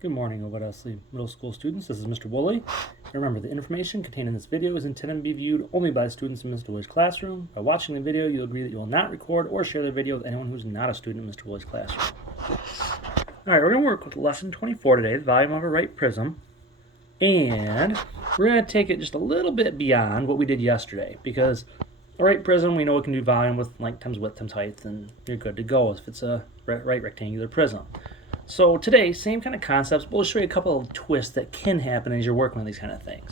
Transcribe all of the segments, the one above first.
Good morning, Ovid Esley Middle School students. This is Mr. Woolley. Remember, the information contained in this video is intended to be viewed only by students in Mr. Woolley's classroom. By watching the video, you'll agree that you will not record or share the video with anyone who is not a student in Mr. Woolley's classroom. Alright, we're going to work with lesson 24 today, the volume of a right prism. And we're going to take it just a little bit beyond what we did yesterday, because a right prism, we know it can do volume with length times width times height, and you're good to go if it's a right rectangular prism. So today, same kind of concepts, but we'll show you a couple of twists that can happen as you're working with these kind of things.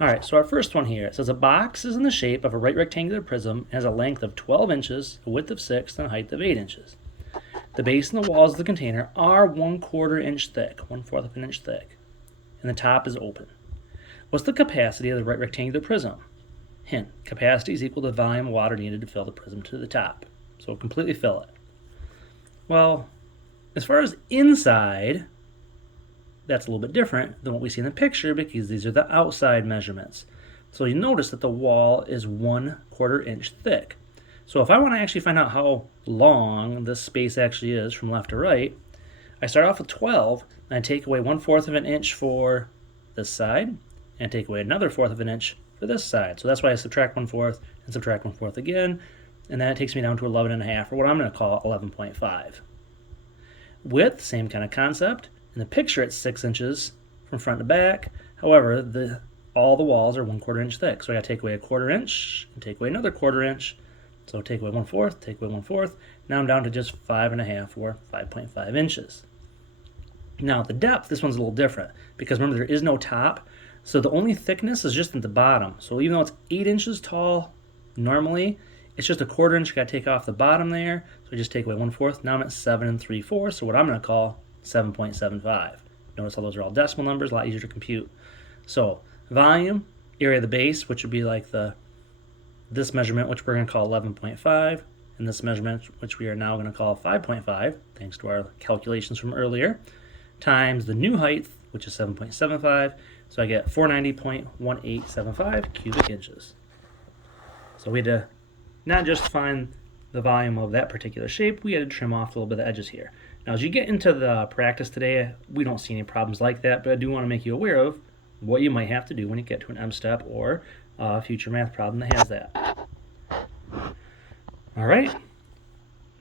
Alright, so our first one here, it says a box is in the shape of a right rectangular prism and has a length of 12 inches, a width of 6, and a height of 8 inches. The base and the walls of the container are 1/4 inch thick, 1/4 of an inch thick, and the top is open. What's the capacity of the right rectangular prism? Hint, capacity is equal to the volume of water needed to fill the prism to the top. So completely fill it. Well, as far as inside, that's a little bit different than what we see in the picture because these are the outside measurements. So you notice that the wall is 1/4 inch thick. So if I want to actually find out how long this space actually is from left to right, I start off with 12 and I take away 1/4 of an inch for this side and take away another 1/4 of an inch for this side. So that's why I subtract 1/4 and subtract 1/4 again, and then it takes me down to 11.5, or what I'm going to call 11.5. Width, same kind of concept. In the picture, it's 6 inches from front to back. However, all the walls are 1/4 inch thick. So I got to take away 1/4 inch and take away another 1/4 inch. So take away 1/4, take away 1/4. Now I'm down to just 5.5 or 5.5 inches. Now the depth, this one's a little different because remember there is no top. So the only thickness is just at the bottom. So even though it's 8 inches tall normally, it's just 1/4 inch. Got to take off the bottom there. So I just take away 1/4. Now I'm at 7 3/4. So what I'm going to call 7.75. Notice how those are all decimal numbers, a lot easier to compute. So volume, area of the base, which would be like this measurement, which we're going to call 11.5, and this measurement, which we are now going to call 5.5, thanks to our calculations from earlier, times the new height, which is 7.75. So I get 490.1875 cubic inches. So we had to not just find the volume of that particular shape, we had to trim off a little bit of the edges here. Now as you get into the practice today, we don't see any problems like that, but I do want to make you aware of what you might have to do when you get to an M-step or a future math problem that has that. Alright,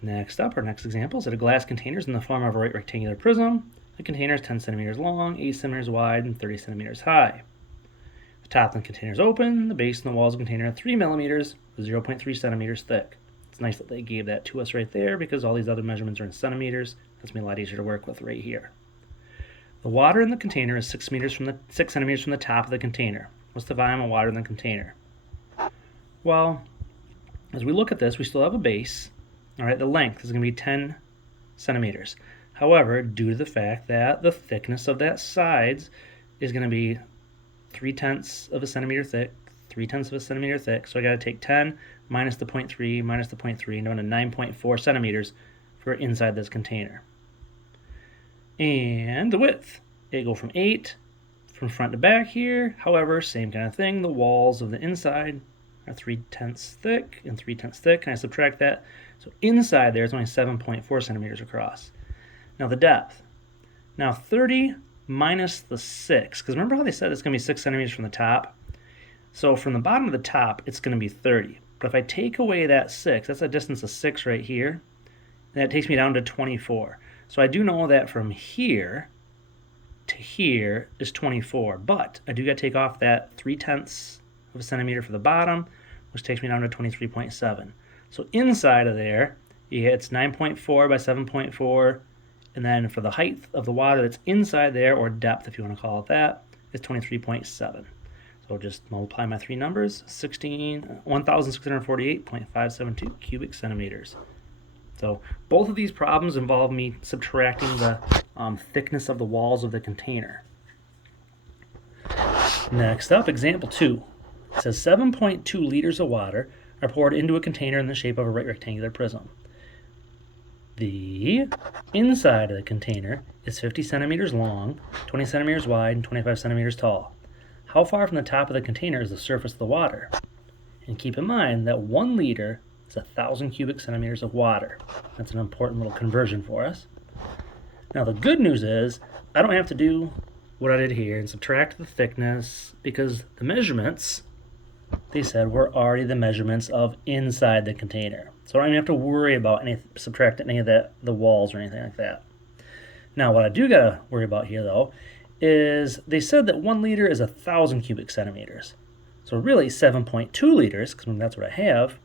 next up, our next example is that a glass container is in the form of a right rectangular prism. The container is 10 centimeters long, 8 centimeters wide, and 30 centimeters high. The top of the container is open, the base and the walls of the container are 3 millimeters, 0.3 centimeters thick. It's nice that they gave that to us right there because all these other measurements are in centimeters. That's going to be a lot easier to work with right here. The water in the container is 6 centimeters from the top of the container. What's the volume of water in the container? Well, as we look at this, we still have a base. All right, the length is going to be 10 centimeters. However, due to the fact that the thickness of that sides is going to be 3/10 of a centimeter thick, 3/10 of a centimeter thick, so I got to take 10 minus the 0.3 minus the 0.3 down to 9.4 centimeters for inside this container. And the width, it go from 8 from front to back here. However, same kind of thing, the walls of the inside are 3/10 thick and 3/10 thick, and I subtract that. So inside there is only 7.4 centimeters across. Now the depth. Now 30 minus the 6, because remember how they said it's going to be 6 centimeters from the top? So from the bottom to the top, it's going to be 30. But if I take away that 6, that's a distance of 6 right here, and that takes me down to 24. So I do know that from here to here is 24, but I do got to take off that 3/10 of a centimeter for the bottom, which takes me down to 23.7. So inside of there, it's 9.4 by 7.4, and then for the height of the water that's inside there, or depth if you want to call it that, is 23.7. So just multiply my three numbers, 1,648.572 cubic centimeters. So both of these problems involve me subtracting the thickness of the walls of the container. Next up, example 2. It says 7.2 liters of water are poured into a container in the shape of a right rectangular prism. The inside of the container is 50 centimeters long, 20 centimeters wide, and 25 centimeters tall. How far from the top of the container is the surface of the water? And keep in mind that 1 liter is 1,000 cubic centimeters of water. That's an important little conversion for us. Now the good news is I don't have to do what I did here and subtract the thickness, because the measurements, they said, were already the measurements of inside the container. So I don't even have to worry about subtracting any of the walls or anything like that. Now what I do gotta worry about here though is they said that 1 liter is 1,000 cubic centimeters. So really 7.2 liters, because that's what I have,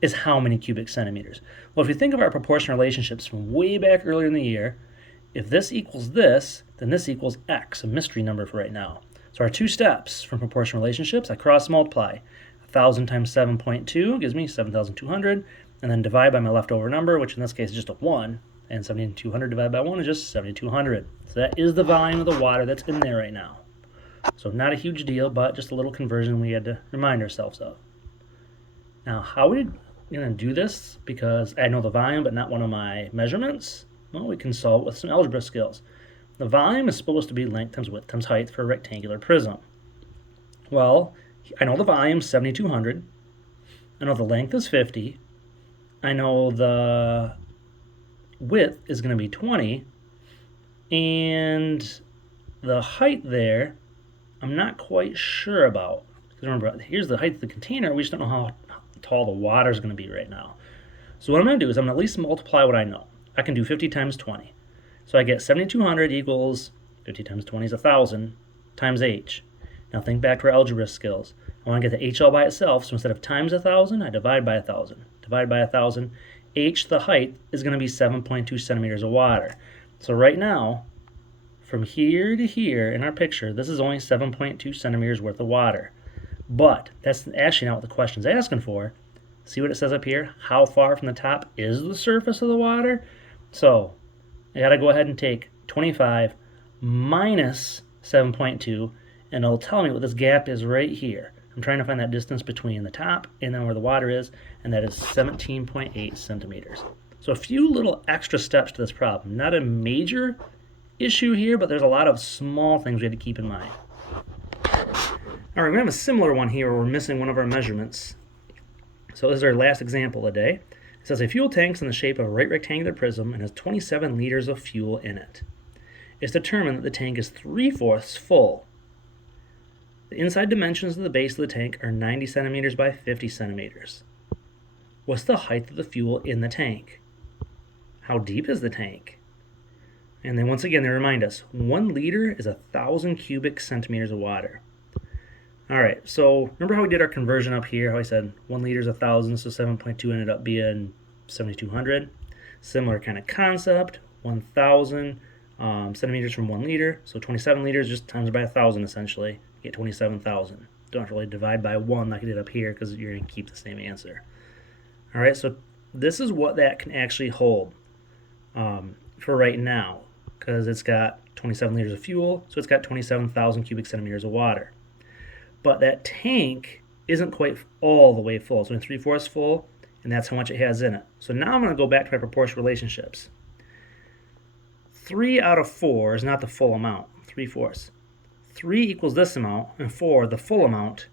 is how many cubic centimeters? Well, if you think of our proportion relationships from way back earlier in the year, if this equals this, then this equals x, a mystery number for right now. So our two steps from proportion relationships, I cross multiply. 1,000 times 7.2 gives me 7,200, and then divide by my leftover number, which in this case is just a 1, and 7,200 divided by 1 is just 7,200. So that is the volume of the water that's in there right now. So not a huge deal, but just a little conversion we had to remind ourselves of. Now, how are we going to do this? Because I know the volume, but not one of my measurements. Well, we can solve it with some algebra skills. The volume is supposed to be length times width times height for a rectangular prism. Well, I know the volume is 7,200. I know the length is 50. I know the width is going to be 20. And the height there, I'm not quite sure about. Because remember, here's the height of the container. We just don't know how tall the water is going to be right now. So what I'm going to do is I'm going to at least multiply what I know. I can do 50 times 20. So I get 7,200 equals 50 times 20 is 1,000 times h. Now think back to our algebra skills. I want to get the h all by itself, so instead of times 1,000, I divide by 1,000. Divide by 1,000. H, the height, is going to be 7.2 centimeters of water. So right now, from here to here in our picture, this is only 7.2 centimeters worth of water. But that's actually not what the question's asking for. See what it says up here? How far from the top is the surface of the water? So I got to go ahead and take 25 minus 7.2, and it'll tell me what this gap is right here. I'm trying to find that distance between the top and then where the water is, and that is 17.8 centimeters. So a few little extra steps to this problem. Not a major issue here, but there's a lot of small things we had to keep in mind. All right, we have a similar one here where we're missing one of our measurements. So this is our last example of the day. It says a fuel tank is in the shape of a right rectangular prism and has 27 liters of fuel in it. It's determined that the tank is 3/4 full. The inside dimensions of the base of the tank are 90 centimeters by 50 centimeters. What's the height of the fuel in the tank? How deep is the tank? And then once again, they remind us, 1 liter is 1,000 cubic centimeters of water. All right, so remember how we did our conversion up here, how I said 1 liter is 1,000, so 7.2 ended up being 7,200. Similar kind of concept, 1,000 centimeters from 1 liter, so 27 liters just times by 1,000 essentially, you get 27,000. Don't have to really divide by 1 like I did up here because you're going to keep the same answer. All right, so this is what that can actually hold for right now, because it's got 27 liters of fuel, so it's got 27,000 cubic centimeters of water. But that tank isn't quite all the way full. It's only 3/4 full, and that's how much it has in it. So now I'm going to go back to my proportion relationships. 3 out of 4 is not the full amount, 3/4. 3 equals this amount, and 4, the full amount,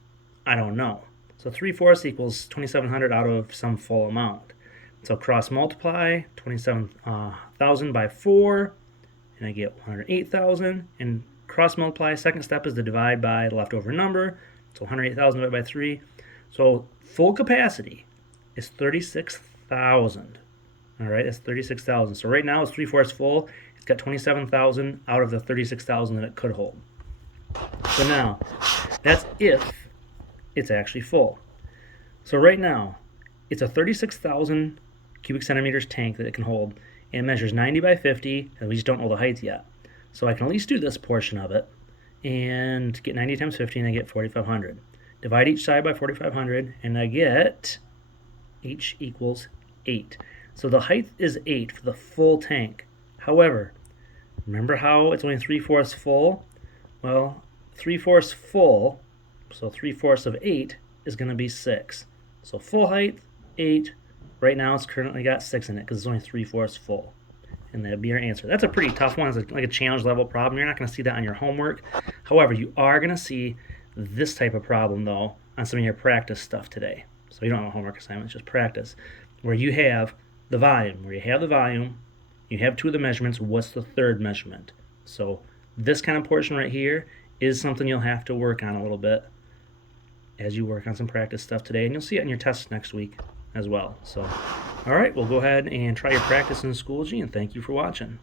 I don't know. So 3/4 equals 2,700 out of some full amount. So cross multiply 27,000 by 4, and I get 108,000, and cross multiply, second step is to divide by the leftover number, so 108,000 divided by 3. So full capacity is 36,000. All right, that's 36,000. So right now it's 3/4 full. It's got 27,000 out of the 36,000 that it could hold. So now, that's if it's actually full. So right now, it's a 36,000 cubic centimeters tank that it can hold, and it measures 90 by 50, and we just don't know the height yet. So I can at least do this portion of it and get 90 times 50, and I get 4,500. Divide each side by 4,500, and I get h equals 8. So the height is 8 for the full tank. However, remember how it's only 3/4 full? Well, 3/4 full, so 3/4 of 8 is going to be 6. So full height, 8. Right now it's currently got 6 in it because it's only 3/4 full. And that'd be our answer. That's a pretty tough one. It's like a challenge level problem. You're not going to see that on your homework. However, you are going to see this type of problem, though, on some of your practice stuff today. So you don't have a homework assignment, it's just practice, where you have the volume, You have two of the measurements. What's the third measurement? So this kind of portion right here is something you'll have to work on a little bit as you work on some practice stuff today, and you'll see it in your tests next week as well. So, all right, we'll go ahead and try your practice in Schoology, and thank you for watching.